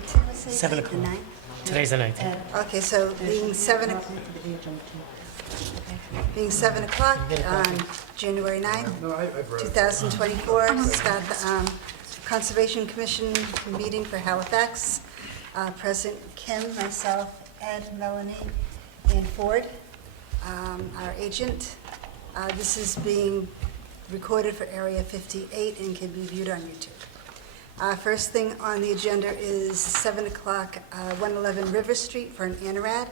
What time was it? 7 The o'clock. 9th? Today's the 9th. Okay, so being 7 o'clock on January 9th, 2024, start the Conservation Commission meeting for Halifax. Present Kim, myself, Ed, Melanie, and Ford, our agent. This is being recorded for Area 58 and can be viewed on YouTube. First thing on the agenda is 7 o'clock, 111 River Street for an ANRAD.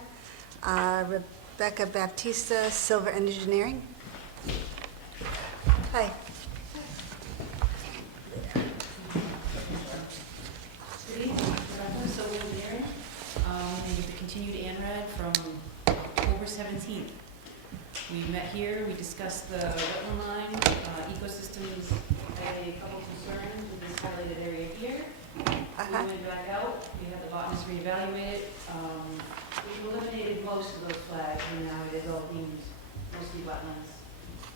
Rebecca Baptista, Silver Engineering. Hi. Good evening, I'm Silver Engineering. The continued ANRAD from October 17th. We met here, we discussed the wetland line, ecosystems, had a couple concerns with this highlighted area here. We went back out, we had the botanists reevaluate it. We eliminated most of those flags, and now it is all deemed mostly wetlands,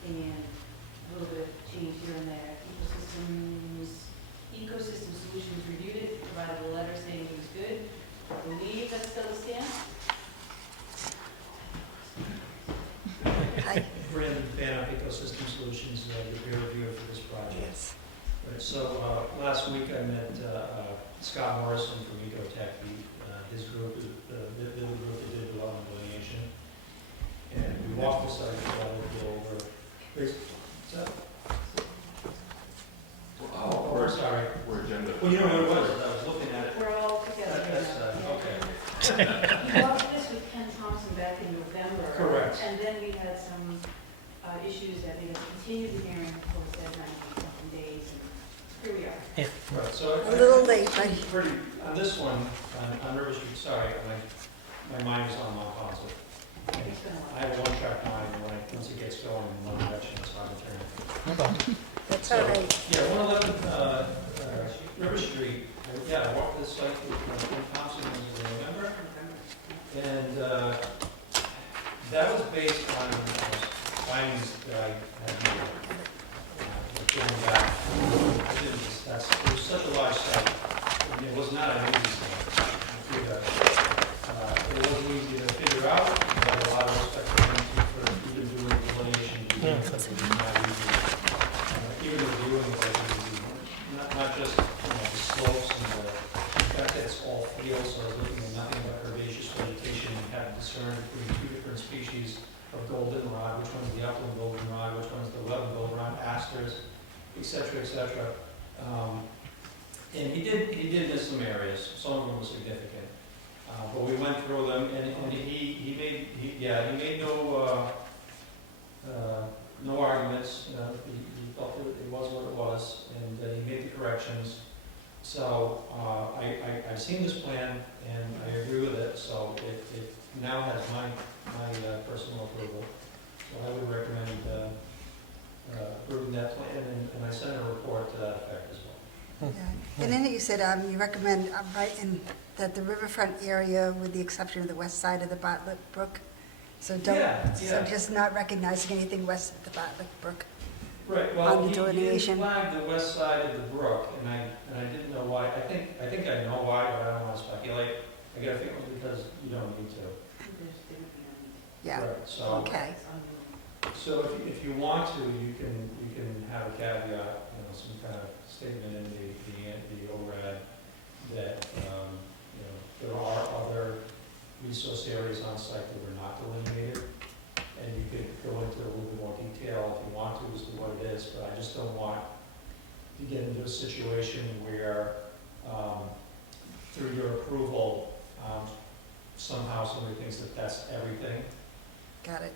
and a little bit of change here and there. Ecosystem Solutions reviewed it, provided a letter saying it was good. I believe that's still a stand. Hi. Brandon Fan of Ecosystem Solutions, the peer reviewer for this project. Yes. Right, so last week I met Scott Morrison from Ecotech. His group is the group that did development delineation. And we walked the site together, go over. Oh, we're sorry. We're agenda. Well, you know what it was? I was looking at it. We're all together. That's, okay. We walked this with Ken Thompson back in November. Correct. And then we had some issues that made us continue the hearing for the deadline for some days, and here we are. Right, so A little late, but pretty, on this one, on River Street, sorry, my mind was on Mount Ponce. It's been a while. I have a one-track mind, and once it gets going in one direction, it's hard to turn. No problem. that's all right. Yeah, 111 River Street, I walked this site with Tim Thompson in November, and that was based on findings that I had made. Going back, it was such a large site, it was not an easy site. It wasn't easy to figure out, but I had a lot of respect for even doing delineation. It was not easy. Even reviewing it was easy. Not just the slopes and the fact that it's all fields, so I was looking at nothing but herbaceous vegetation and had to discern between two different species of goldenrod, which one's the upland goldenrod, which one's the wetland goldenrod, asters, et cetera, et cetera. And he did miss some areas. Some of them were significant, but we went through them, and he made no arguments. He felt that it was what it was, and he made the corrections. So I've seen this plan, and I agree with it. So it now has my personal approval. So I would recommend approving that plan, and I sent a report to that effect as well. Yeah. And then you said you recommend right in that the riverfront area, with the exception of the west side of the Bartlett Brook. So don't. Yeah. So just not recognizing anything west of the Bartlett Brook. Right, well, On the he delineation. flagged the west side of the brook, and I didn't know why. I think I know why, but I don't want to speculate. I got a feeling it was because you don't need to. Yeah. Right, so, Okay. so if you want to, you can have a caveat, some kind of statement in the ORAD that, there are other resource areas on site that were not delineated. And you could go into a little bit more detail if you want to as to what it is, but I just don't want to get into a situation where, through your approval, somehow somebody thinks that that's everything, Got it.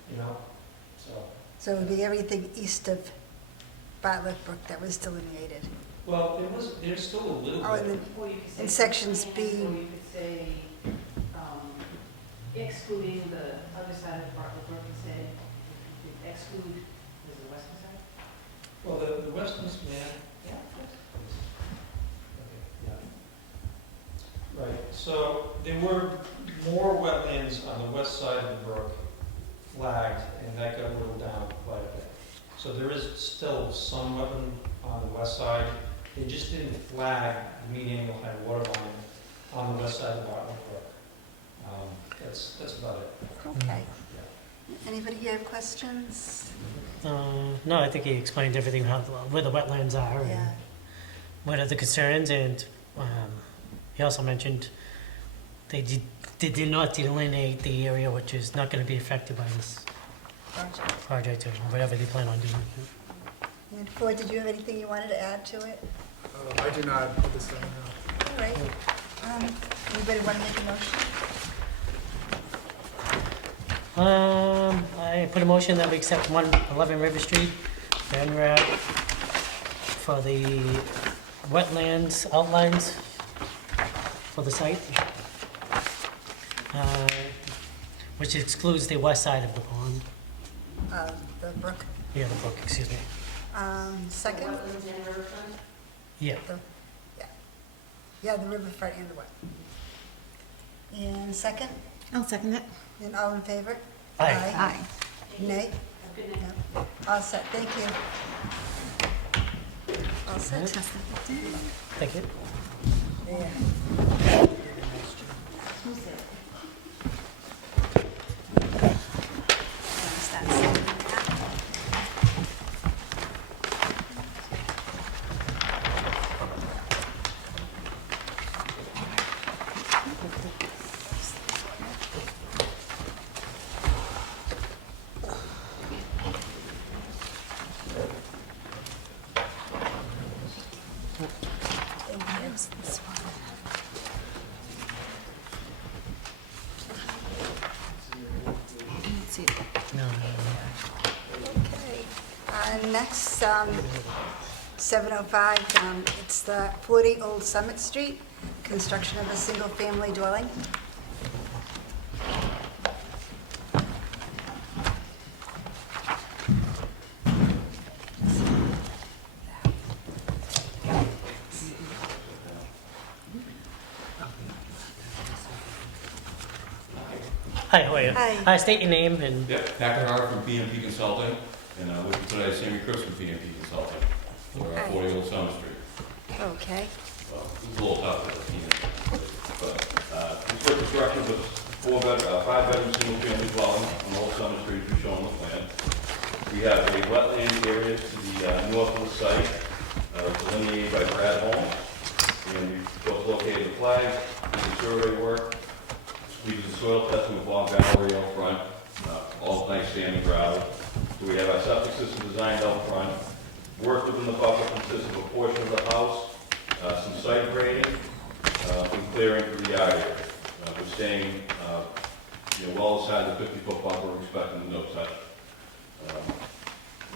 so. So it would be everything east of Bartlett Brook that was delineated. Well, there's still a little Oh, and bit. then Or you could say in sections plan, B. Or you could say, excluding the other side of Bartlett Brook, and say, exclude, is it the western side? Well, the western span. Yeah. Okay, yeah. Right, so there were more wetlands on the west side of the brook flagged, and that got whittled down quite a bit. So there is still some wetland on the west side. They just didn't flag, meaning you'll have water line on the west side of Bartlett Brook. That's about it. Okay. Anybody here have questions? No, I think he explained everything, where the wetlands are Yeah. and what are the concerns, and he also mentioned they did not delineate the area which is not going to be affected by this project or whatever they plan on doing. And Ford, did you have anything you wanted to add to it? I do not at this time, no. All right. Anybody want to make a motion? I put a motion that we accept 111 River Street, NRAD, for the wetlands outlines for the site, which excludes the west side of the pond. The brook. Yeah, the brook, excuse me. Second? Wetlands and riverfront? Yeah. Yeah, the riverfront and the wet. And second? I'll second it. And all in favor? Aye. Aye. Nay? Have a good night. No. All set, thank you. All set? Test that. Thank you. Yeah. This one. Let's see. No, Okay. Next, 705, it's the 40 Old Summit Street, construction of a single-family dwelling. Hi, how are you? Hi. State your name and, Yep, Patrick Hart from PMP Consulting, and with me today is Sammy Crooks from PMP Consulting, for Hi. 40 Old Summer Street. Okay. Well, it's a little tough for the PMP, but this work construction was 5-bedroom single-family dwelling on Old Summer Street, as shown on the plan. We have a wetland area to the north of the site, delineated by Brad Holmes, and we've both located the flag, did the survey work. We did the soil testing with Bob Valerie out front, all nice standing gravel. So we have our septic system designed out front. Work within the buffer consists of a portion of the house, some site grading, and clearing for the yard area. We're staying, well inside the 50-foot buffer, we're expecting no touch.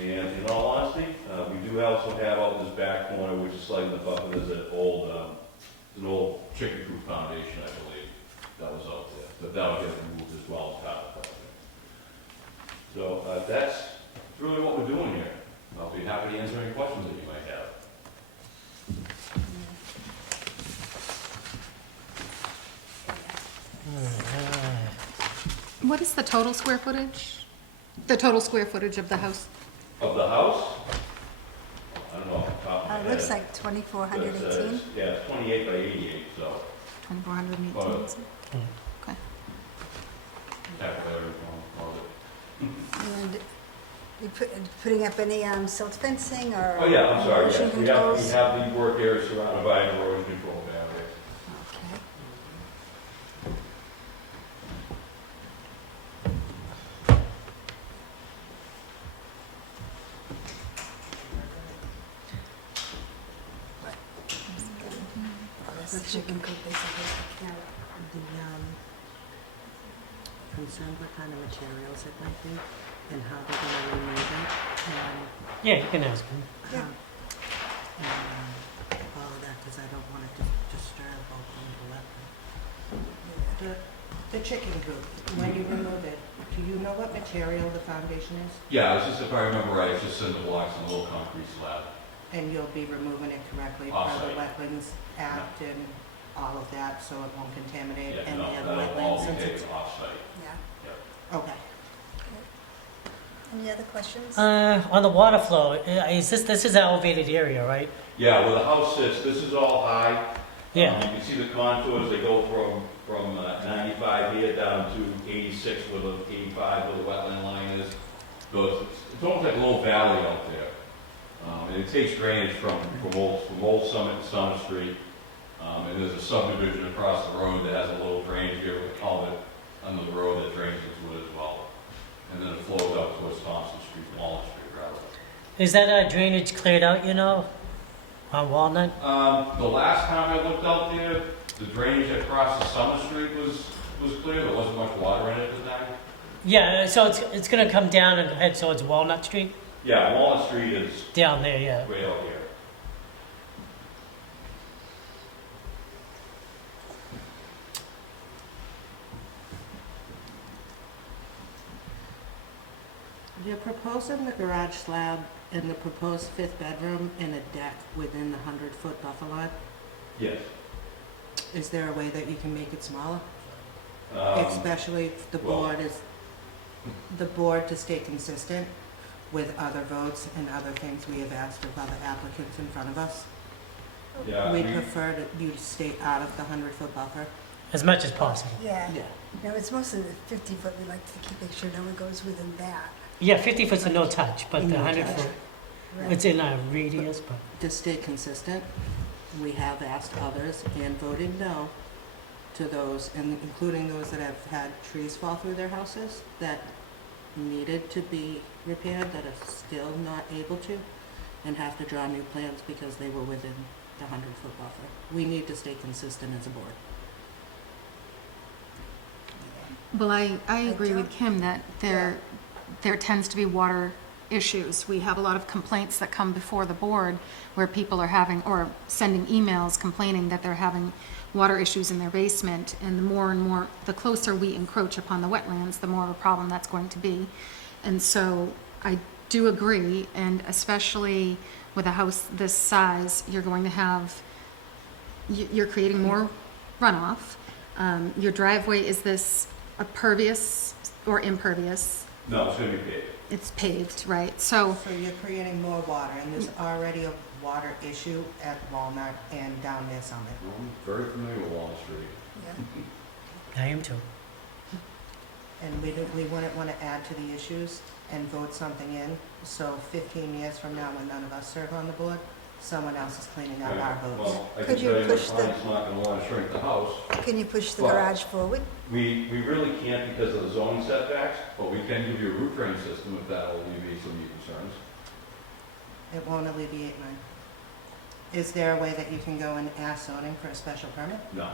And in all honesty, we do also have out this back corner, which is slightly in the buffer, there's an old chicken coop foundation, I believe, that was out there. But that'll get removed as well as part of the project. So that's really what we're doing here. I'll be happy to answer any questions that you might have. What is the total square footage? The total square footage of the house? Of the house? I don't know off the top of my head. It looks like But, 2,418. yeah, it's 28 by 88, so 2,418. Oh. Okay. half of every all of it. And you putting up any silt fencing or? Oh, yeah, I'm sorry, erosion yes. We controls? have the work area surrounded by an erosion control barrier. Okay. That's the chicken coop, they said they took care of. Concerned what kind of materials it might be and how they're gonna remove it yeah, you can ask him. Yeah. and all of that, because I don't want it to disturb open the wetland. The chicken coop, when you remove it, do you know what material the foundation is? Yeah, it's just, if I remember right, it's just cinder blocks and a little concrete slab. And you'll be removing it correctly per the Off-site. Wetlands Act and all of that, so it won't contaminate Yeah, any no, of the that'll all wetlands be since it's... taken off-site. Yeah. Okay. Any other questions? On the water flow, is this is an elevated area, right? Yeah, where the house sits, this is all high, Yeah. You can see the contours, they go from 95 here down to 86 where the 85 where the wetland line is. So it's almost like a little valley out there. And it takes drainage from Old Summit to Summer Street. And there's a subdivision across the road that has a little drainage here with a culvert under the road that drains into it as well. And then it flows out towards Thompson Street, Walnut Street, rather. Is that drainage cleared out, you know, on Walnut? The last time I looked out there, the drainage across the Summer Street was clear. There wasn't much water in it at the time. Yeah, so it's going to come down and head towards Walnut Street? Yeah, Walnut Street is Down there, yeah. way out here. You're proposing the garage slab and the proposed fifth bedroom and a deck within the 100-foot buffer line. Yes. Is there a way that you can make it smaller? Um, Especially if the well- board to stay consistent with other votes and other things we have asked of other applicants in front of us. Yeah, We prefer you to stay out of the 100-foot buffer. As much as possible. Yeah. No, it's mostly the 50-foot, we like to make sure no one goes within that. Yeah, 50 foot's a no touch, but the No 100 touch. foot, Right. it's in a radius, but. To stay consistent, we have asked others and voted no to those, and including those that have had trees fall through their houses that needed to be repaired, that are still not able to, and have to draw new plans because they were within the 100-foot buffer. We need to stay consistent as a board. Well, I agree with Kim that there tends to be water issues. We have a lot of complaints that come before the board where people are having, or sending emails complaining that they're having water issues in their basement, and the more and more, the closer we encroach upon the wetlands, the more of a problem that's going to be. And so I do agree, and especially with a house this size, you're going to have, you're creating more runoff. Your driveway, is this a pervious or impervious? no, it's going to be big. It's paved, right? So, So you're creating more water, and there's already a water issue at Walnut and down near Summit. I'm very familiar with Walnut Street. Yeah. I am too. And we wouldn't want to add to the issues and vote something in, so 15 years from now, when none of us serve on the board, someone else is cleaning up our votes. Well, I Could can you tell you my push the- client's not going to want to shrink the house. Can you push the Well- garage forward? We really can't because of the zoning setbacks, but we can give you a roof drain system if that will alleviate some of your concerns. It won't alleviate mine. Is there a way that you can go and ask zoning for a special permit? No.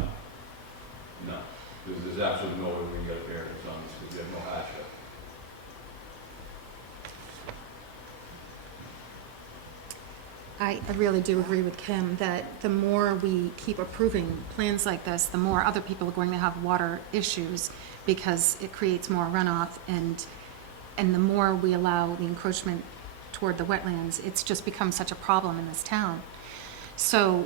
No. There's absolutely no way we can get a variance on this because we have no hardship. I really do agree with Kim that the more we keep approving plans like this, the more other people are going to have water issues because it creates more runoff, and the more we allow the encroachment toward the wetlands, it's just become such a problem in this town. So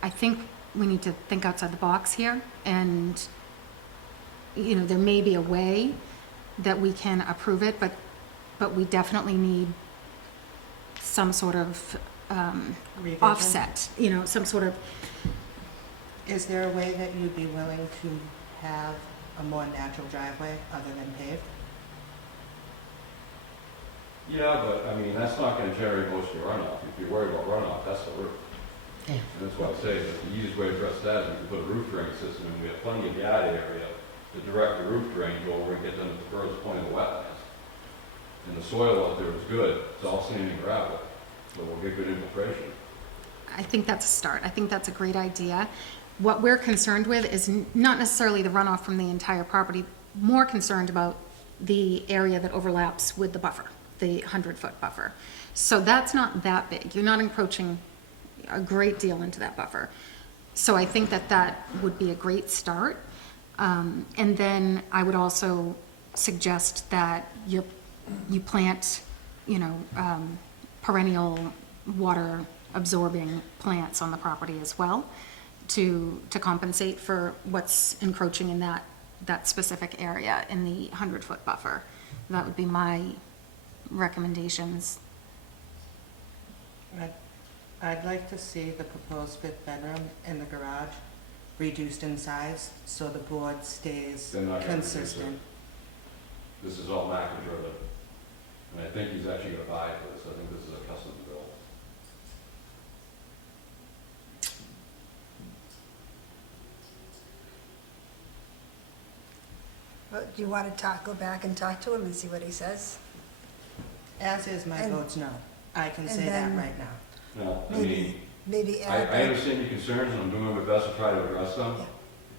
I think we need to think outside the box here, and you know, there may be a way that we can approve it, but we definitely need some sort of Revision? offset, you know, some sort of, Is there a way that you'd be willing to have a more natural driveway other than paved? Yeah, but I mean, that's not going to generate most of your runoff. If you're worried about runoff, that's the roof. Yeah. And that's why I say that the easiest way to address that is you can put a roof drain system in. We have plenty of yard area to direct the roof drain to where we get them to the furthest point of the wetlands. And the soil out there is good. It's all sand and gravel, so we'll get good infiltration. I think that's a start. I think that's a great idea. What we're concerned with is not necessarily the runoff from the entire property, more concerned about the area that overlaps with the buffer, the 100-foot buffer. So that's not that big. You're not encroaching a great deal into that buffer. So I think that that would be a great start. And then I would also suggest that you plant, you know, perennial water absorbing plants on the property as well to compensate for what's encroaching in that specific area in the 100-foot buffer. That would be my recommendations. I'd like to see the proposed 5th bedroom in the garage reduced in size so the board stays They're not gonna reduce it. consistent. This is all Mac driven. And I think he's actually gonna buy for this. I think this is a custom build. Well, do you want to go back and talk to him and see what he says? As is, my And- vote's no. I can and say that then- right now. No, I Maybe, mean, maybe I add understand your concerns, and I'm doing my best to try to address them, Yeah.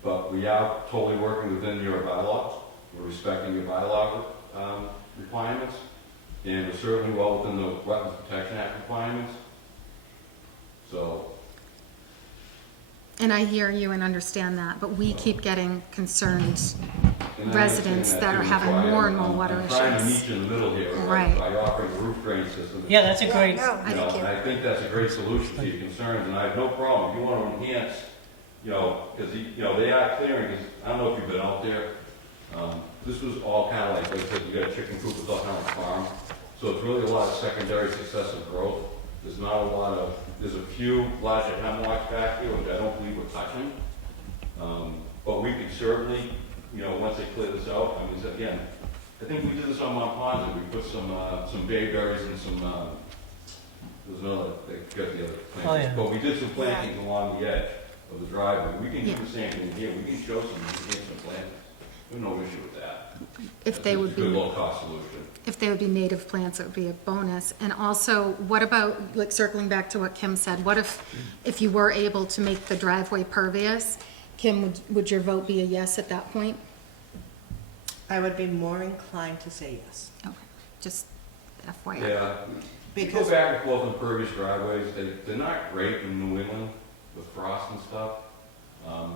but we are totally working within your bylaws. We're respecting your bylaw requirements, and we're certainly well within the Wetlands Protection Act requirements. So, And I hear you and understand that, but we keep getting concerned. and I Residents understand that are too, having so more and more I'm water trying to issues. meet you in the middle here, Right. by offering a roof drain system. Yeah, that's a Yeah, great, no, You know, thank and you. I think that's a great solution to your concerns, and I have no problem, if you want to enhance, because, they are clearing, 'cause I don't know if you've been out there, this was all kind of like I said, you got a chicken coop, it's all kind of like farm, so it's really a lot of secondary successive growth, there's not a lot of, there's a few larger hemlocks back here, which I don't believe we're touching, but we could certainly, once they clear this out, I mean, again, I think we did this on Mont Ponce, we put some bayberries and some, there's another, I forgot the other plantings. Oh, yeah. But we did some plantings along the edge of the driveway. We can do the same thing here. We can show some plantings. There's no issue with that. If they would It's a good be, low-cost solution. if they would be native plants, it would be a bonus. And also, what about, like circling back to what Kim said, what if you were able to make the driveway pervious? Kim, would your vote be a yes at that point? I would be more inclined to say yes. Okay, just FYI. Yeah. You go Because back and forth on pervious driveways. They're not great in New England with frost and stuff.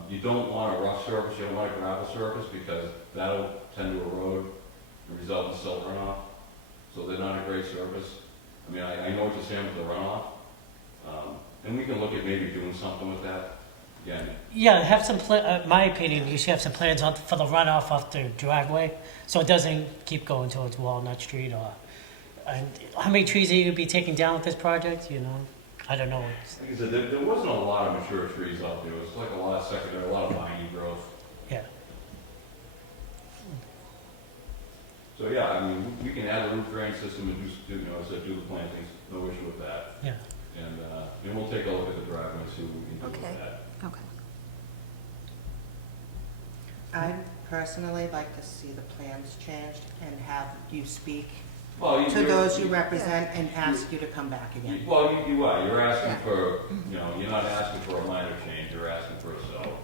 You don't want a rough surface, you don't want a gravel surface, because that'll tend to erode and result in silt runoff. So they're not a great surface. I mean, I know what you're saying with the runoff. And we can look at maybe doing something with that. Again, yeah, have some, my opinion, you should have some plans for the runoff off the driveway, so it doesn't keep going towards Walnut Street or, and how many trees are you gonna be taking down with this project, I don't know. like I said, there wasn't a lot of mature trees out there. It was like a lot of secondary, a lot of viney growth. Yeah, So yeah, I mean, we can add a roof drain system and do the plantings, no issue with that. yeah. And we'll take a look at the driveway and see what we can do Okay. with that. Okay. I'd personally like to see the plans changed and have you speak Well, to those you represent and ask you to come back again. Well, you are, you're asking for, you're not asking for a minor change, you're asking for a so.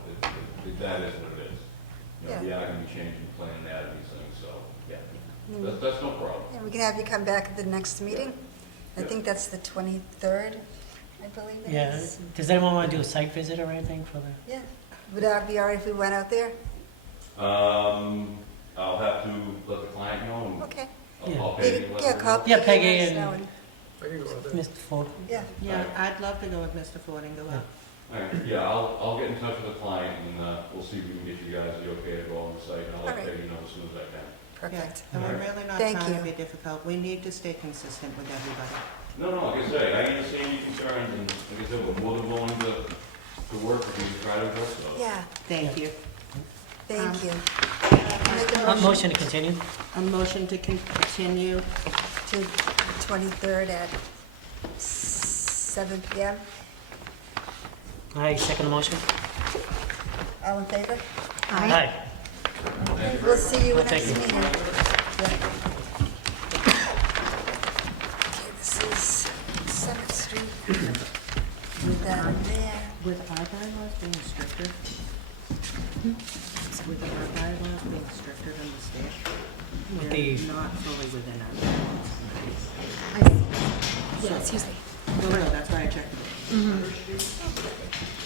That is what it is. We are gonna be changing plan and adding these things, so, yeah. That's no problem. Yeah, we can have you come back at the next meeting. I Yeah. think that's the 23rd, I believe it Yeah, is. does anyone want to do a site visit or anything for the? Yeah. Would that be all right if we went out there? I'll have to let the client know, and Okay. Yeah. I'll pay you. Yeah, call Yeah, Peggy Peggy and let us and- know and- I can go out there. Mr. Ford? Yeah, Yeah, I'd love to go with Mr. Ford and go out. All right, yeah, I'll get in touch with the client, and we'll see if we can get you guys the okay to go on the site, and I'll let All right. Peggy know as soon as I can. perfect. Yeah, and we're really not Thank trying to you. be difficult. We need to stay consistent with everybody. No, like I say, I understand your concerns, and like I said, we're more than willing to work with you to try to address those. Yeah, Thank you. thank you. Make a motion Motion to continue? A motion to continue. to the 23rd at 7 PM. I second the motion. All in favor? Aye. We'll see you Well, next thank you. meeting. Yeah. Okay, this is Summit Street. With that in there. With our bylaws being stricter, with our bylaws being stricter than the state, The- they're not fully within our bylaws. Yeah, excuse me. No, that's why I checked it.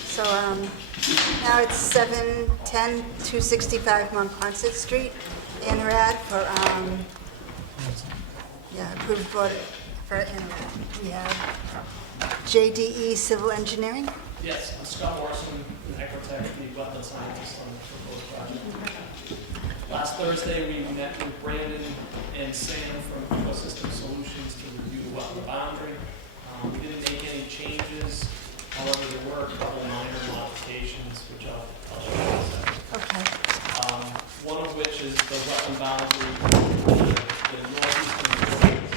So, now it's 710 265 Monpont Street, Anrad for, approved board for Anrad. We have JDE Civil Engineering. Yes, I'm Scott Morrison, an Ecotech, the wetland scientist on the proposed project. Last Thursday, we met with Brandon and Sam from Ecosystem Solutions to review the wetland boundary. We didn't make any changes, however, there were a couple minor modifications, which I'll show you in a second. Okay. One of which is the wetland boundary, the northeastern border of the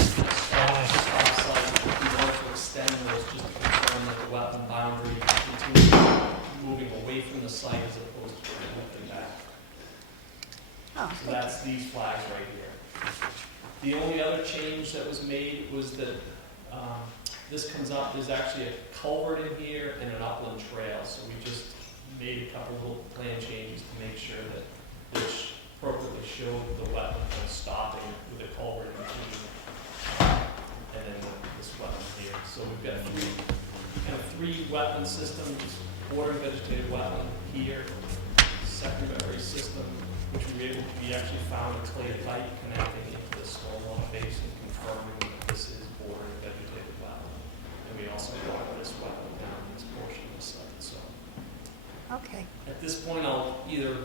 site. Stop sign, we wanted to extend those just to confirm that the wetland boundary continues moving away from the site as opposed to lifting back. Oh, So that's these flags right here. The only other change that was made was that this comes up, there's actually a culvert in here and an upland trail. So we just made a couple little plan changes to make sure that this appropriately showed the wetland kind of stopping with a culvert in between and then this wetland here. So we've got three wetland systems, bordering vegetated wetland here, secondary system, which we actually found a clay pipe connecting into the stormwater basin, confirming that this is bordering vegetated wetland. And we also brought this wetland down in this portion of the site. So okay. at this point, I'll either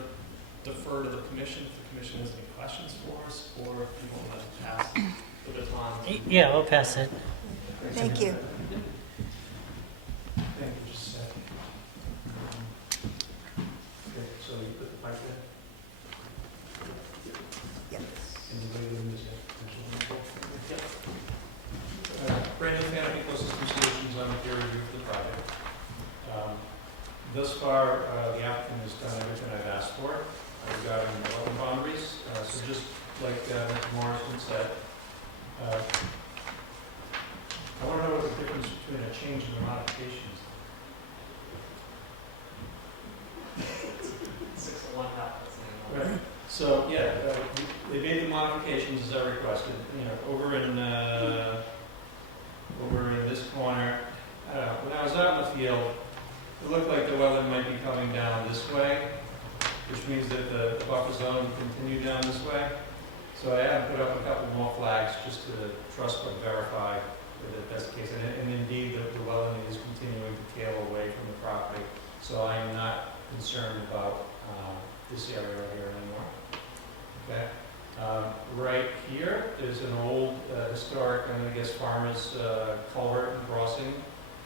defer to the commission if the commission has any questions for us, or if you want to pass the baton. Yeah, we'll pass it. Thank you. Thank you, just a second. Okay, so you put the pipe in? Yep. And you lay it in this, Brandon Fan, Ecosystem Solutions, I'm a peer review for the project. Thus far, the applicant has done everything I've asked for regarding the wetland boundaries. So just like Mr. Morrison said, I want to know what the difference between a change and a modification is. 601 happens. Right. So, yeah, they made the modifications as I requested. Over in this corner, when I was out in the field, it looked like the wetland might be coming down this way, which means that the buffer zone continued down this way. So I had to put up a couple more flags just to trust but verify that that's the case. And indeed, the wetland is continuing to tail away from the property. So I am not concerned about this area right here anymore. Okay. Right here, there's an old historic, I guess, farmer's culvert and crossing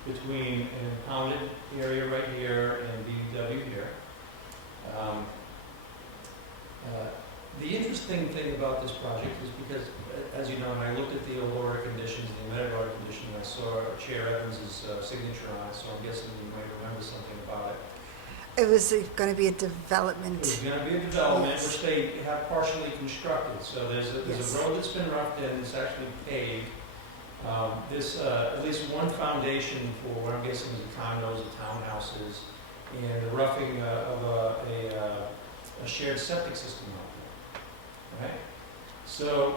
between an impounded area right here and BW here. The interesting thing about this project is because, as you know, when I looked at the Aurora conditions, the embedded order condition, I saw Chair Evans' signature on it, so I'm guessing you might remember something about it. It was going to be a It was development. going to be a development, Yes. which they have partially constructed. So there's Yes. a road that's been roughed in, it's actually paved. There's at least one foundation for what I'm guessing is the condos, the townhouses, and the roughing of a shared septic system out there. Right? So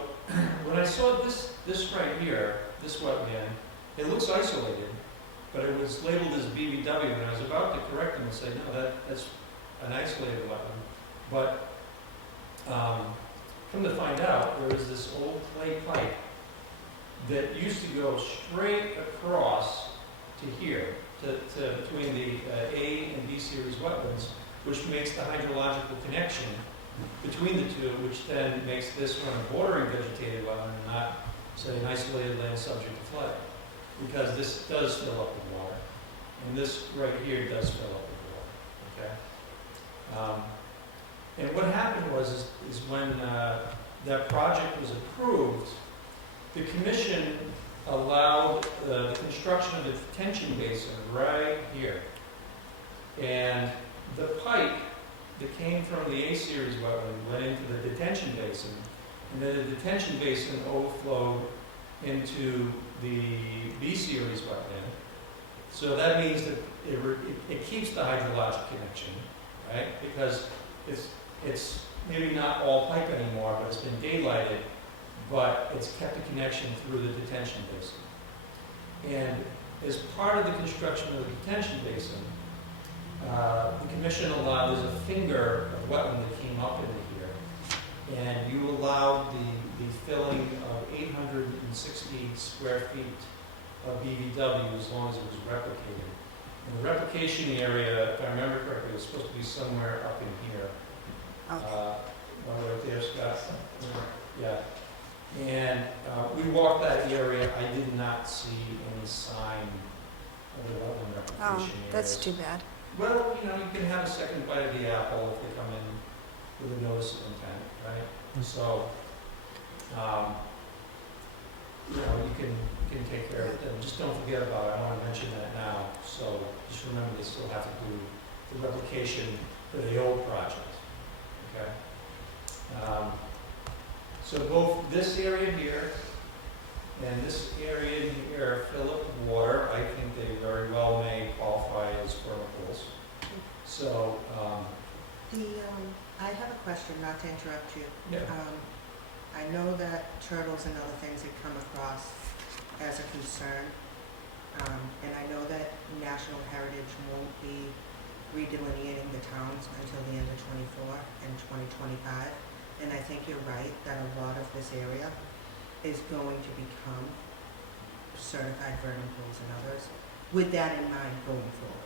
when I saw this right here, this wetland, it looks isolated, but it was labeled as BVW, and I was about to correct them and say, no, that's an isolated wetland. But come to find out, there was this old clay pipe that used to go straight across to here, to between the A and B series wetlands, which makes the hydrological connection between the two, which then makes this one a bordering vegetated wetland and not, say, an isolated land subject to flood. Because this does fill up with water, and this right here does fill up with water. Okay. And what happened was when that project was approved, the commission allowed the construction of a detention basin right here, and the pipe that came from the A series wetland went into the detention basin, and then the detention basin overflowed into the B series wetland. So that means that it keeps the hydrologic connection, right? Because it's maybe not all pipe anymore, but it's been daylighted, but it's kept a connection through the detention basin. And as part of the construction of the detention basin, the commission allowed, there's a finger of wetland that came up into here, and you allowed the filling of 860 square feet of BVW as long as it was replicated. And the replication area, if I remember correctly, was supposed to be somewhere up in here. Okay. Right there, Scott. Yeah. And we walked that area, I did not see any sign of the wetland Oh, replication that's areas. too bad. Well, you know, you can have a second bite of the apple if they come in with a notice of intent, right? So, you know, you can take care of it, and just don't forget about it, I want to mention that now. So just remember, they still have to do the replication for the old project, okay? So both this area here and this area here fill up with water. I think they very well may qualify as vernal pools. So, I have a question, not to interrupt you. yeah. I know that turtles and other things had come across as a concern, and I know that National Heritage won't be redelineating the towns until the end of '24 and 2025, and I think you're right that a lot of this area is going to become certified vernal pools and others, with that in mind going forward.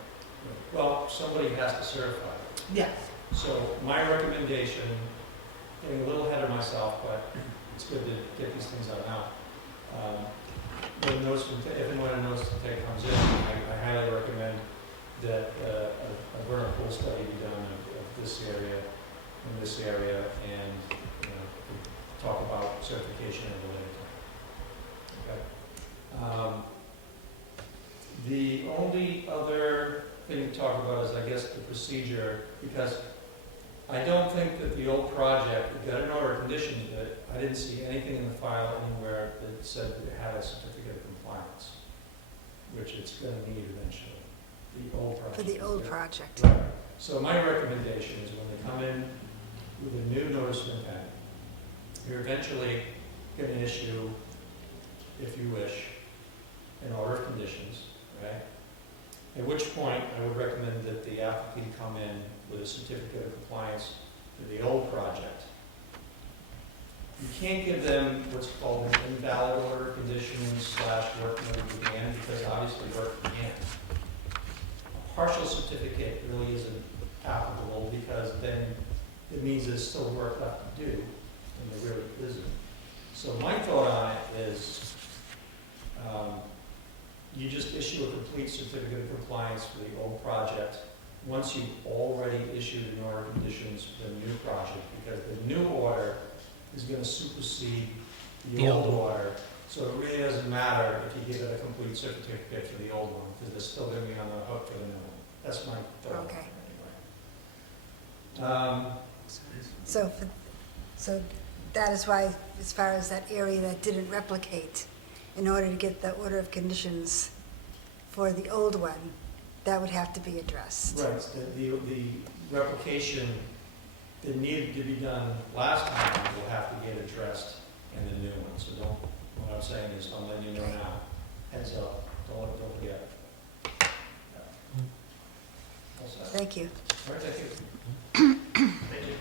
Well, somebody has to certify it. Yes. So my recommendation, getting a little ahead of myself, but it's good to get these things out now. If and when a notice to take comes in, I highly recommend that a vernal pool study be done of this area, in this area, and you know, talk about certification at a later time. Okay. The only other thing to talk about is, I guess, the procedure, because I don't think that the old project, it got an order of conditions, but I didn't see anything in the file anywhere that said that it had a certificate of compliance, which it's going to need eventually, the old project. For the old project. Right. So my recommendation is when they come in with a new notice of intent, you're eventually going to issue, if you wish, an order of conditions, right? At which point, I would recommend that the applicant come in with a certificate of compliance for the old project. You can't give them what's called an invalid order of conditions / work never began, because obviously work began. A partial certificate really isn't applicable, because then it means there's still work left to do, and there really isn't. So my thought on it is, you just issue a complete certificate of compliance for the old project once you've already issued an order of conditions for the new project, because the new order is going to supersede the old order. So it really doesn't matter if you give it a complete certificate for the old one, because they're still going to be on the hook for the new one. That's my thought. Okay. Anyway. So that is why, as far as that area that didn't replicate, in order to get the order of conditions for the old one, that would have to be addressed. Right, the replication that needed to be done last time will have to get addressed in the new one. So don't, what I'm saying is, I'm letting you know now, heads up, don't forget. Yeah. All set. Thank you. All right, thank you. Thank you.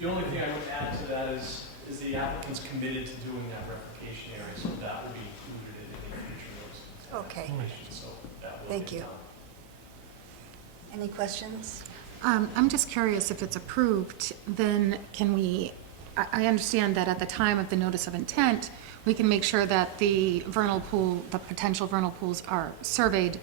The only thing I would add to that is the applicant's committed to doing that replication area, so that will be included in any future notice. Okay. So that will Thank get you. done. Any questions? I'm just curious, if it's approved, then can we, I understand that at the time of the notice of intent, we can make sure that the vernal pool, the potential vernal pools are surveyed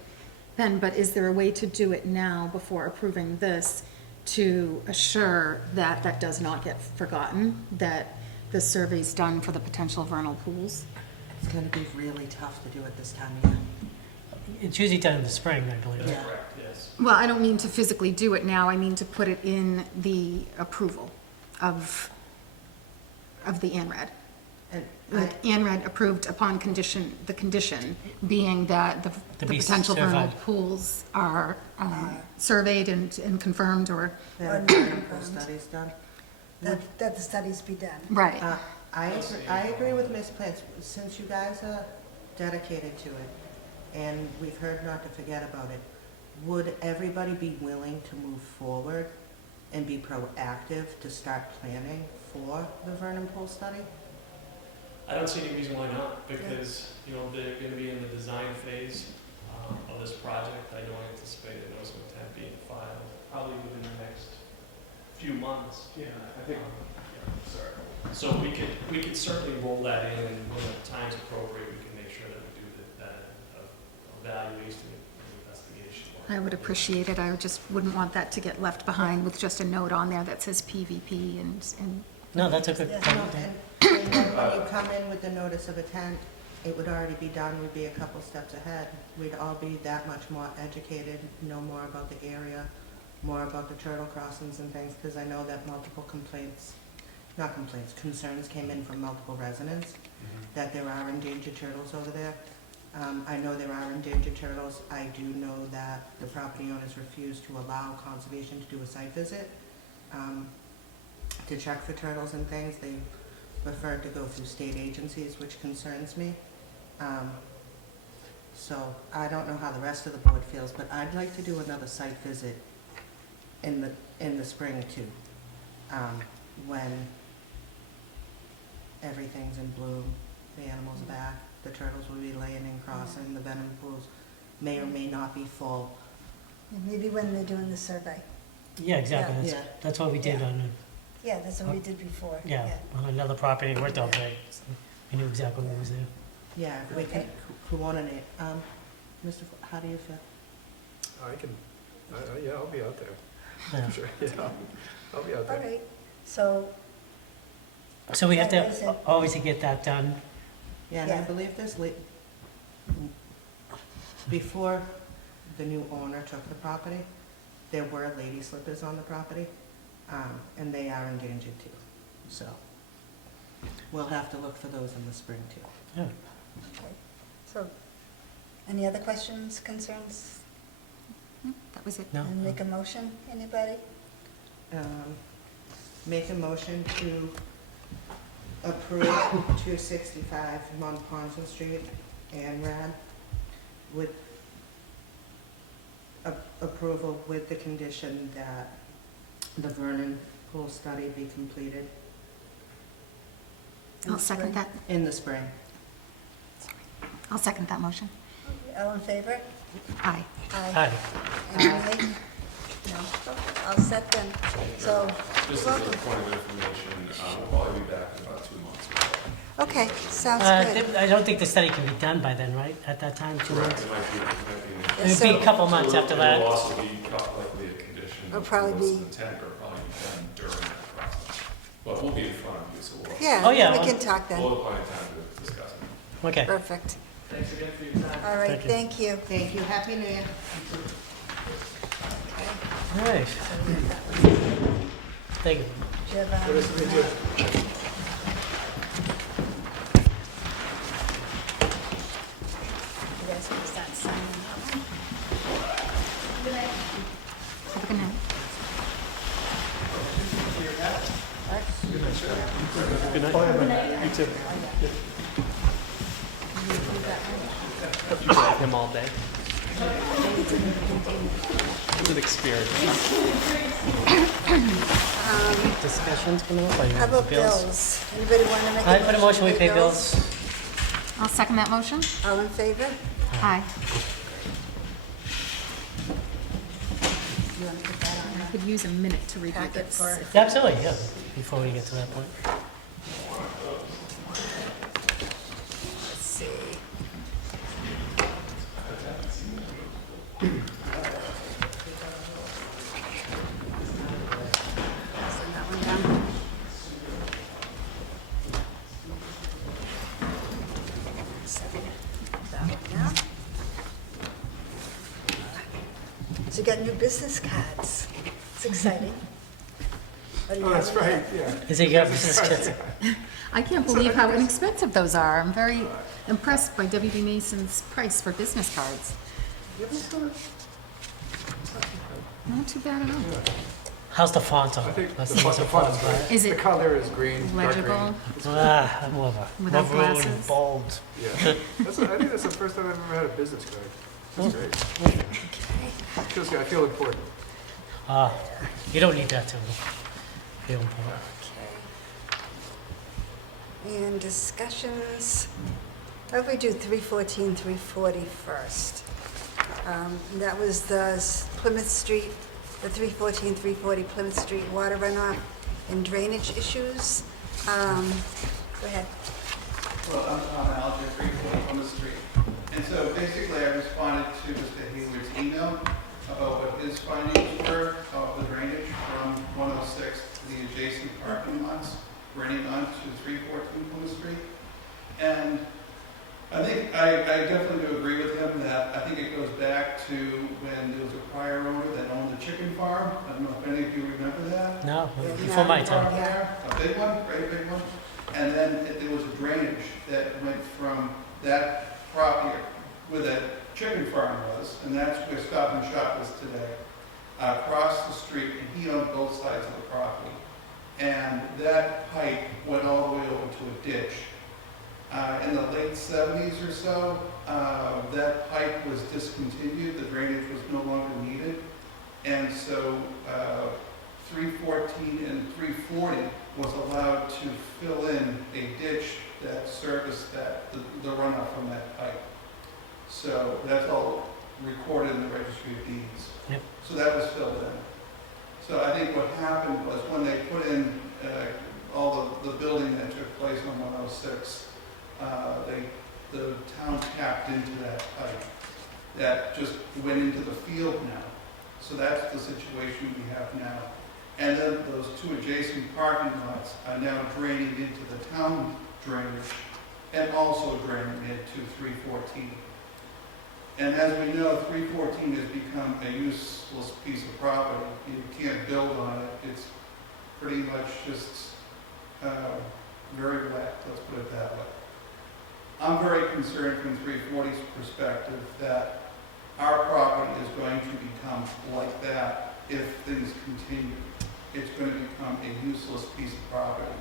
then, but is there a way to do it now before approving this to assure that that does not get forgotten, that the survey's done for the potential vernal pools? It's gonna be really tough to do it this time of year. It's usually done in the spring, I believe. That's Yeah. correct, yes. Well, I don't mean to physically do it now, I mean to put it in the approval of the ANRAD. And Like ANRAD approved upon condition, the condition being that the To be potential vernal certified. pools are surveyed and confirmed or, there are Or vernal not pool confirmed. studies done. That the studies be done. right. I agree with Ms. Plants, since you guys are dedicated to it, and we've heard not to forget about it, would everybody be willing to move forward and be proactive to start planning for the Vernon Pool study? I don't see any reason why not, because, you know, they're gonna be in the design phase of this project. I don't anticipate a notice of intent being filed probably within the next few months. Yeah, I think, Sorry. So we could certainly roll that in, and when the time's appropriate, we can make sure that we do that evaluation and investigation. I would appreciate it. I just wouldn't want that to get left behind with just a note on there that says PVP and No, that's a good Yeah. point. And then when you come in with the notice of intent, it would already be done, we'd be a couple steps ahead. We'd all be that much more educated, know more about the area, more about the turtle crossings and things, because I know that multiple concerns came in from multiple residents, that there are endangered turtles over there. I know there are endangered turtles. I do know that the property owners refused to allow conservation to do a site visit, to check for turtles and things. They preferred to go through state agencies, which concerns me. So I don't know how the rest of the board feels, but I'd like to do another site visit in the spring too, when everything's in bloom, the animals are back, the turtles will be laying and crossing, the venom pools may or may not be full. Maybe when they're doing the survey. Yeah, exactly. Yeah. That's what we did Yeah. on, Yeah, that's what we did before. yeah, on another property, it worked out great. So we knew exactly what was there. Yeah, if we can coordinate. Mr., how do you feel? I can, yeah, I'll be out there. Yeah. Sure, yeah, I'll be out All there. right, so, So we have That is to it. always get that done. Yeah, and I Yeah. believe this, before the new owner took the property, there were lady slippers on the property, and they are endangered too. So we'll have to look for those in the spring too. Yeah. okay. So, any other questions, concerns? that was it. No? And make a motion, anybody? Make a motion to approve 265 Mont Ponson Street, ANRAD, with approval with the condition that the Vernon pool study be completed I'll second that. in the spring. I'll second that motion. All in favor? Aye. Hi. Any nay? No? All set then. So, Just as a point of information, we'll probably be back in about 2 months. okay, sounds good. I don't think the study can be done by then, right? At that time, 2 months? It might be an It would be a couple months So after It that. will also be likely a condition. It'll probably Most be- of the intent are probably done during that process. But we'll be in front of you, so we'll. Yeah, Oh, yeah, we well- can talk We'll then. have plenty of time to discuss it. Okay. Perfect. Thanks again for your time. All right, Thank thank you. Thank you, Happy New Year. All right. Thank you. Do you have, What is it we do? you guys can start signing that one? Have a good night. Him all day. It's an experience. Discussions coming up? Or you How want about bills? bills? Anybody want to make a I motion? put a motion, we to pay bills. I'll second that motion. All in favor? Aye. You want to put that on I could use a minute to the review packet this. for, Absolutely, yeah, before we get to that point. let's see. Send that one down. Send that one down. So you got new business cards. It's exciting. What do you Oh, that's have in right, there? yeah. Is it your business kids? I can't believe how inexpensive those are. I'm very impressed by WB Mason's price for business cards. Not too bad at all. How's the font on I it? think That's the most font is important, right? Is The it color is green, dark green. legible? I'm more of a Without maroon, glasses? bold. Yeah. I think that's the first time I've ever had a business card. That's great. Feels good. I feel important. You don't need that to feel important. Okay. And discussions, how about we do 314, 340 first? That was the Plymouth Street, the 314, 340 Plymouth Street water runoff and drainage issues. Go ahead. Well, I'm Tom Alger, 340 Plymouth Street. And so basically, I responded to Mr. Hayward's email about what his findings were of the drainage from 106 to the adjacent parking lots, running onto 314 Plymouth Street. And I think I definitely do agree with him that I think it goes back to when there was a prior owner that owned a chicken farm. I don't know if any of you remember that. No, before my time. A big one, very big one. And then there was a drainage that went from that property where that chicken farm was, and that's where Stop and Shop is today, across the street, and he owned both sides of the property. And that pipe went all the way over to a ditch. In the late 70s or so, that pipe was discontinued, the drainage was no longer needed, and so 314 and 340 was allowed to fill in a ditch that serviced the runoff from that pipe. So that's all recorded in the Registry of Deeds. Yep. So that was filled in. So I think what happened was when they put in all the building that took place on 106, the town tapped into that pipe that just went into the field now. So that's the situation we have now. And then those two adjacent parking lots are now draining into the town drainage and also draining into 314. And as we know, 314 has become a useless piece of property. You can't build on it. It's pretty much just very wet, let's put it that way. I'm very concerned from 340's perspective that our property is going to become like that if things continue. It's going to become a useless piece of property.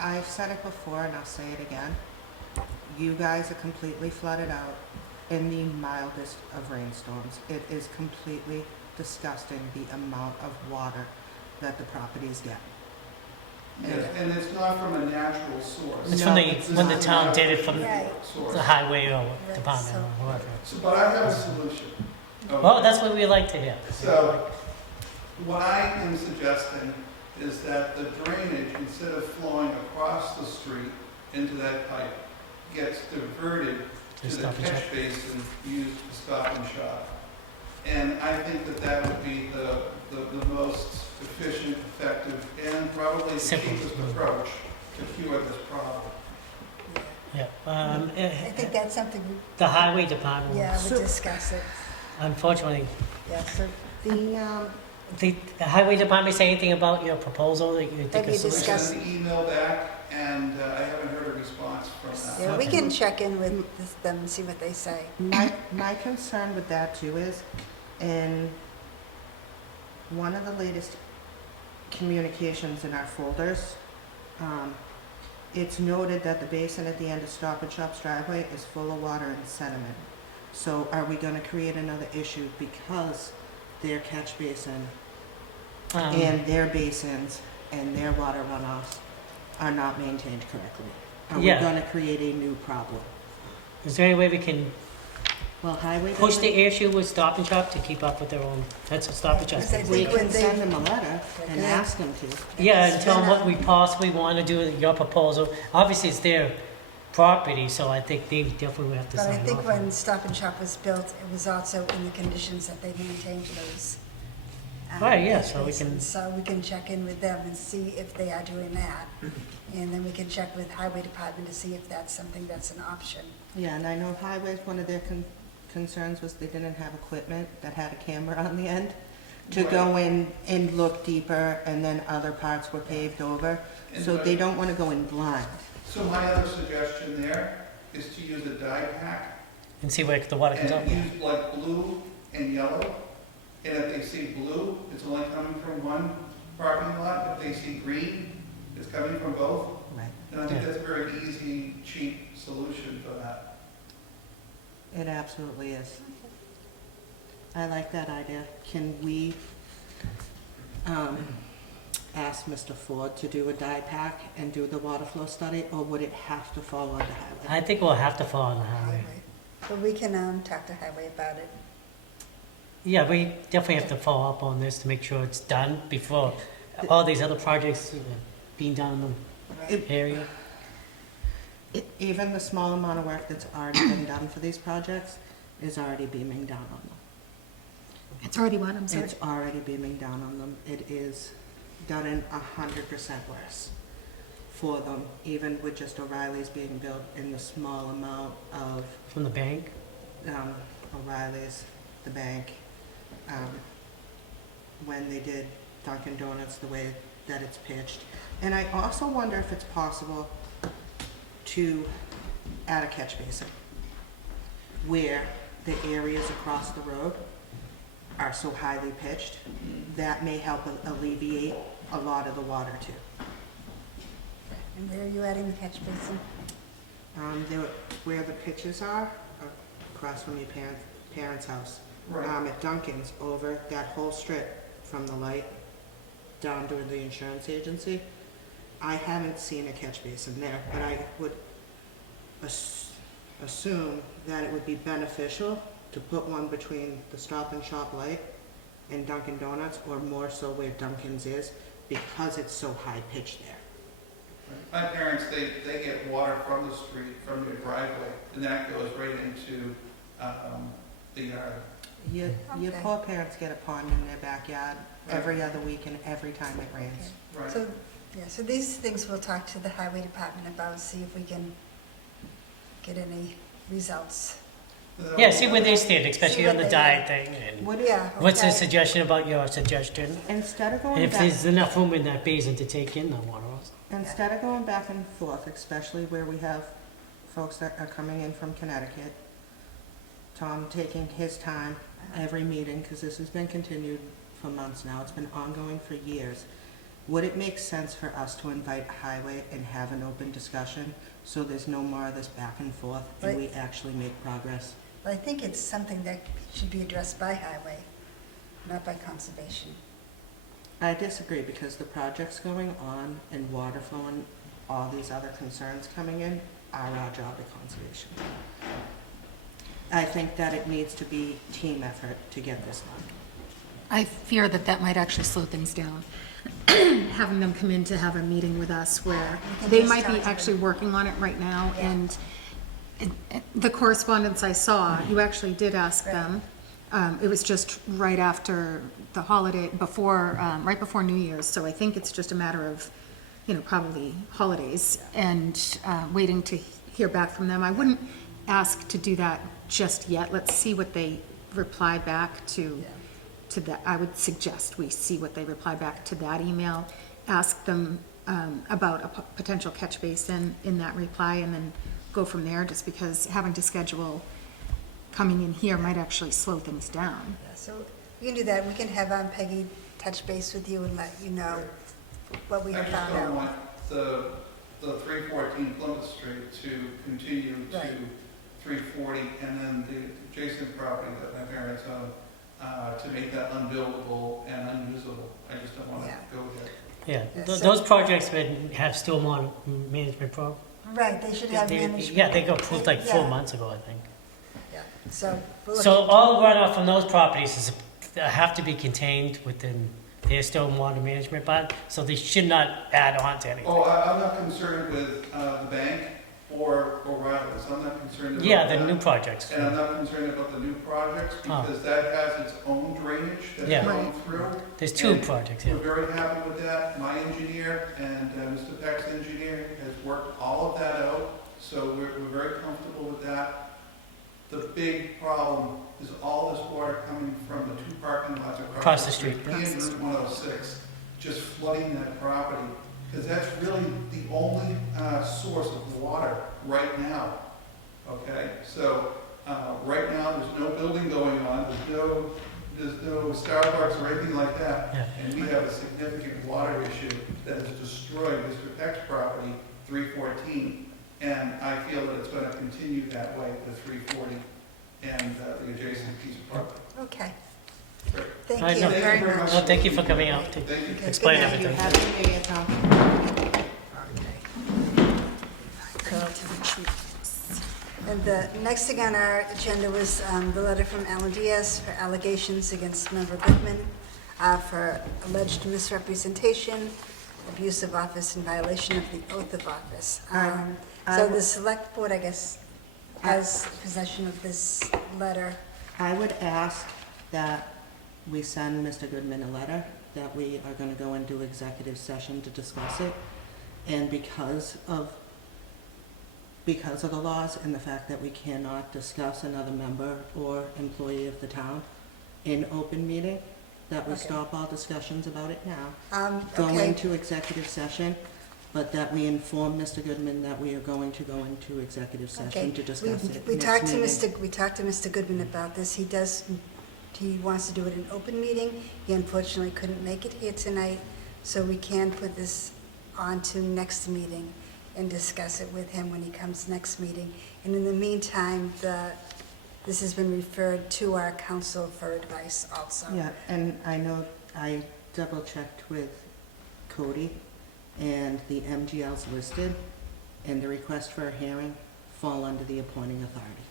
I've said it before and I'll say it again. You guys are completely flooded out in the mildest of rainstorms. It is completely disgusting the amount of water that the properties get. Yes, and it's not from a natural source. It's No, from it's when the not. town did it from Right. Source. the highway or Right, department so- or whoever. So, but I have a solution. Well, that's what we like to hear. So, what I am suggesting is that the drainage, instead of flowing across the street into that pipe, gets diverted to the Stop and Shop. catch basin used to Stop and Shop. And I think that that would be the most efficient, effective, and probably the Simple. cheapest approach to cure this problem. Yeah. I think that's something, The highway department, yeah, So- we'll discuss it. unfortunately, Yeah, so the highway department say anything about your proposal that you think Have you is I discussed- sent the email back, and I haven't heard a response from them. yeah, we can check in with them and see what they say. My concern with that too is, in one of the latest communications in our folders, it's noted that the basin at the end of Stop and Shop's driveway is full of water and sediment. So are we gonna create another issue because their catch basin and their basins and their water runoffs are not maintained correctly? Are we Yeah. gonna create a new problem? Is there any way we can Well, highway push doesn't- the issue with Stop and Shop to keep up with their own, that's a Stop and Shop. Because I We think when can they- send them a letter and Yeah. ask them to. Yeah, and tell them what we possibly want to do with your proposal. Obviously, it's their property, so I think they definitely would have to But I sign think off. when Stop and Shop was built, it was also in the conditions that they maintained those. Right, yeah, catch so we can- basins. So we can check in with them and see if they are doing that. And then we can check with Highway Department to see if that's something that's an option. Yeah, and I know highways, one of their concerns was they didn't have equipment that had a camera on the end to go in and look deeper, and then other parts were paved over. So they don't want to go in blind. So my other suggestion there is to use a dye pack And see where the water comes out. and use like blue and yellow. And if they see blue, it's only coming from one parking lot. If they see green, it's coming from both. Right. And I think Yeah. that's a very easy, cheap solution for that. It absolutely is. I like that idea. Can we ask Mr. Ford to do a dye pack and do the water flow study, or would it have to fall on the highway? I think we'll have to follow on the highway. Highway. But we can talk to Highway about it. Yeah, we definitely have to follow up on this to make sure it's done before all these other projects being done in It- the area? Even the small amount of work that's already been done for these projects is already beaming down on them. It's already what, I'm sorry? It's already beaming down on them. It is done in 100% worse for them, even with just O'Reilly's being built in the small amount of From the bank? O'Reilly's, the bank, when they did Dunkin' Donuts, the way that it's pitched. And I also wonder if it's possible to add a catch basin where the areas across the road are so highly pitched, that may help alleviate a lot of the water too. And where are you adding the catch basin? Where the pitches are, across from your parents' house. Right. At Dunkin's, over that whole strip from the light down to the insurance agency. I haven't seen a catch basin there, but I would assume that it would be beneficial to put one between the Stop and Shop light and Dunkin' Donuts, or more so where Dunkin's is, because it's so high pitched there. My parents, they get water from the street, from their driveway, and that goes right into the yard. Your Okay. poor parents get a pond in their backyard every other week and every time it rains. Right. So, yeah, so these things we'll talk to the highway department about, see if we can get any results. Yeah, see where they stand, especially See on what the they- diet thing. And What Yeah, what's the okay. suggestion about your suggestion? Instead of And going if back, there's enough room in that basin to take in the water also. instead of going back and forth, especially where we have folks that are coming in from Connecticut, Tom taking his time every meeting, because this has been continued for months now, it's been ongoing for years. Would it make sense for us to invite Highway and have an open discussion, so there's no more of this back and forth, and we actually make progress? Well, I think it's something that should be addressed by highway, not by conservation. I disagree, because the projects going on and water flowing, all these other concerns coming in, are our job at conservation. I think that it needs to be team effort to get this done. I fear that that might actually slow things down. Having them come in to have a meeting with us where can they just might be talk to actually them. working on it right now, Yeah. and the correspondence I saw, you actually did ask Right. them. It was just right after the holiday, right before New Year's, so I think it's just a matter of, probably holidays, and waiting to hear back from them. I wouldn't ask to do that just yet. Let's see what they reply back to that. I would suggest we see what they reply back to that email, ask them about a potential catch basin in that reply, and then go from there, just because having to schedule coming in here might actually slow things down. Yeah, so we can do that. We can have Peggy touch base with you and let you know what we I have just found don't out. want the 314 Plymouth Street to continue to Right. 340, and then the adjacent property that my parents own, to make that unbuildable and unusable. I just don't want to Yeah. go there. Yeah, Yeah, th- so- those projects have stormwater management Right, they should have management. Yeah, they got approved like 4 Yeah. months ago, I think. Yeah, so. we'll look So into- all runoff from those properties have to be contained within their stormwater management plan, so they should not add on to anything. Oh, I'm not concerned with the bank or O'Reilly's. I'm not concerned about Yeah, the that. new projects. And I'm not concerned about the new projects, Oh. because that has its own drainage Yeah. that's going through. There's two And projects, yeah. We're very happy with that. My engineer and Mr. Peck's engineer has worked all of that out, so we're very comfortable with that. The big problem is all this water coming from the two parking lots across the street and Route 106, just flooding that property, because that's really the only source of water right now. Okay, so right now, there's no building going on, there's no Starbucks or anything like that. Yeah. And we have a significant water issue that has destroyed Mr. Peck's property, 314. And I feel that it's going to continue that way with 340 and the adjacent piece of property. Okay. Great. Thank I you know. very much. No, thank you for coming out to Thank you. Okay, explain good night. Thank you. everything. Happy New Year, Tom. And the next thing on our agenda was the letter from Alan Diaz for allegations against Member Goodman. for alleged misrepresentation, abuse of office, and violation of the oath of office. So the select board, I guess, has possession of this letter. I would ask that we send Mr. Goodman a letter that we are gonna go into executive session to discuss it. And because of the laws and the fact that we cannot discuss another member or employee of the town in open meeting, that we Okay. stop all discussions about it now. Go Okay. into executive session, but that we inform Mr. Goodman that we are going to go into executive Okay. session to discuss it We next talked to meeting. we talked to Mr. Goodman about this. He wants to do it in open meeting. He unfortunately couldn't make it here tonight, so we can put this on to next meeting and discuss it with him when he comes next meeting. And in the meantime, this has been referred to our council for advice also. Yeah, and I know I double-checked with Cody, and the MGLs listed, and the request for a hearing fall under the appointing authority.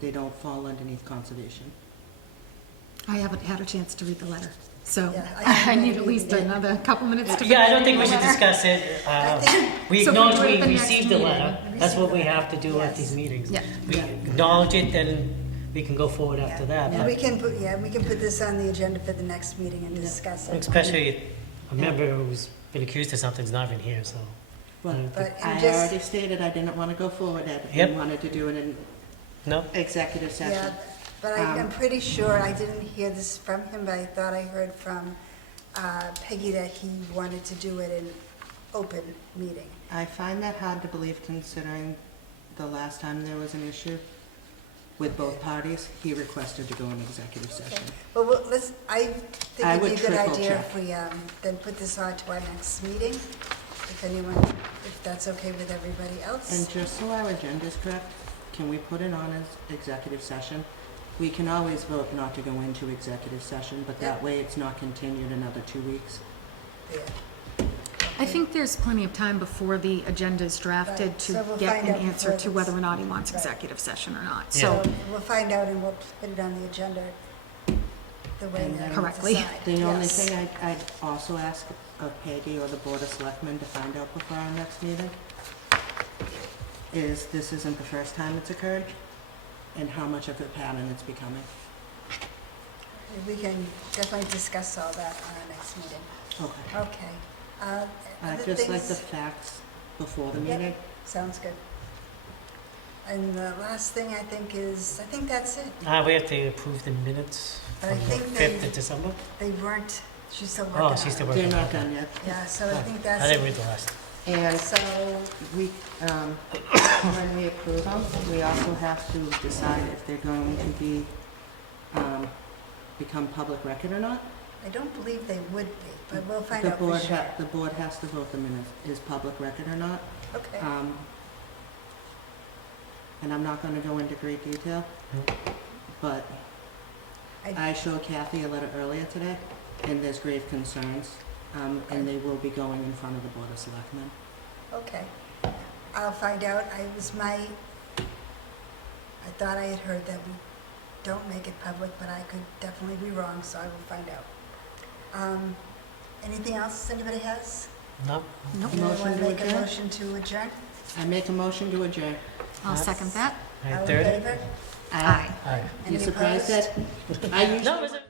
They don't fall underneath conservation. I haven't had a chance to read the letter, so Yeah, I need at least another couple minutes to. Yeah, I don't think we should discuss it. I think- We So if we acknowledge do it we at the next received the meeting. letter. That's what we have to do at Yes. these meetings. Yeah. We Yeah. acknowledge it, then we can go forward after that. And but we can put this on the agenda for the next meeting and discuss it. Especially a member who's been accused of something's not even here, so. But But I I'm just- already stated I didn't want to go forward at it. Yep. I wanted to do it in No? executive Yeah, session. but I'm pretty sure, I didn't hear this from him, but I thought I heard from Peggy that he wanted to do it in open meeting. I find that hard to believe considering the last time there was an issue with both parties, he requested to go in executive session. Well, I think I it'd be a would good triple idea check. if we then put this on to our next meeting, if that's okay with everybody else. And just so our agenda is correct, can we put it on as executive session? We can always vote not to go into executive session, but that Yep. way it's not continued another 2 weeks. Yeah. I think there's plenty of time before the agenda is drafted Right, to so we'll get find an out answer before to this. whether or not he wants Right. executive session or not, Yeah. so. So we'll find out and we'll put it on the agenda the way And that we Correctly. decide. The only Yes. thing I'd also ask of Peggy or the Board of Selectmen to find out before our next meeting is this isn't the first time it's occurred, and how much of a pattern it's becoming. We can definitely discuss all that on our next meeting. Okay. Okay. I'd Other just like the things? facts before the Yep. meeting. Sounds good. And the last thing I think that's it. We have to approve the minutes But I from the think 5th they- of December. They weren't, she's still working Oh, on she's still it. working. They're on not it. done yet. Yeah, so I think I that's, didn't read the last. And so, we, when we approve them, we also have to decide if they're going to be, become public record or not. I don't believe they would be, but we'll find The out for board sure. the board has to vote them in as public record or not. Okay, And I'm not gonna go into great detail, but I showed Kathy a letter earlier today, and there's grave concerns, and they will be going in front of the Board of Selectmen. okay. I'll find out. I thought I had heard that we don't make it public, but I could definitely be wrong, so I will find out. Anything else anybody has? No? Nope, Anyone Motion wanna to make a adjourn? motion to adjourn? I make a motion to adjourn. I'll second that. All All right, in third? favor? Aye. All right. You Any surprised opposed? that I usually No, is it?